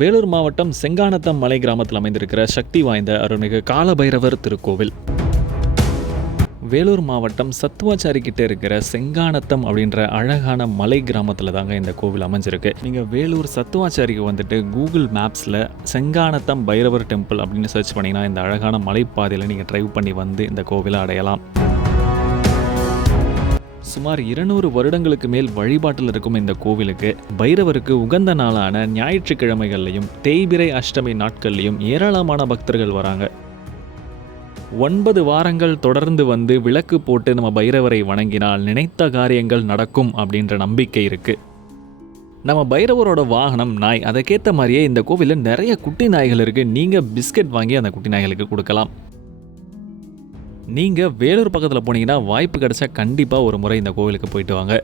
வேலூர் மாவட்டம் செங்கானத்தம் மலை கிராமத்தில் அமைந்திருக்கிற சக்தி வாய்ந்த அருள்மிகு காலபைரவர் திருக்கோவில். வேலூர் மாவட்டம் சத்துவாச்சாரி கிட்ட இருக்கிற செங்கானத்தம் அப்படின்ற அழகான மலை கிராமத்தில் தாங்க இந்த கோவில் அமைஞ்சிருக்கு. நீங்கள் வேலூர் சத்துவாச்சாரிக்கு வந்துட்டு கூகுள் மேப்ஸில் செங்கானத்தம் பைரவர் டெம்பிள் அப்படின்னு சர்ச் பண்ணிங்கன்னா இந்த அழகான மலைப்பாதையில் நீங்கள் ட்ரைவ் பண்ணி வந்து இந்த கோவிலை அடையலாம். சுமார் 200 வருடங்களுக்கு மேல் வழிபாட்டில் இருக்கும் இந்த கோவிலுக்கு பைரவருக்கு உகந்த நாளான ஞாயிற்றுக்கிழமைகள்லையும் தேய்பிறை அஷ்டமி நாட்கள்லையும் ஏராளமான பக்தர்கள் வராங்க. 9 வாரங்கள் தொடர்ந்து வந்து விளக்கு போட்டு நம்ம பைரவரை வணங்கினால் நினைத்த காரியங்கள் நடக்கும் அப்படின்ற நம்பிக்கை இருக்கு. நம்ம பைரவரோட வாகனம் நாய். அதுக்கேற்ற மாதிரியே இந்த கோவிலில் நிறைய குட்டி நாய்கள் இருக்கு. நீங்க பிஸ்கட் வாங்கி அந்த குட்டி நாய்களுக்கு கொடுக்கலாம். நீங்கள் வேலூர் பக்கத்தில் போனீங்கன்னா வாய்ப்பு கிடைச்சா கண்டிப்பாக ஒரு முறை இந்த கோவிலுக்கு போயிட்டு வாங்க.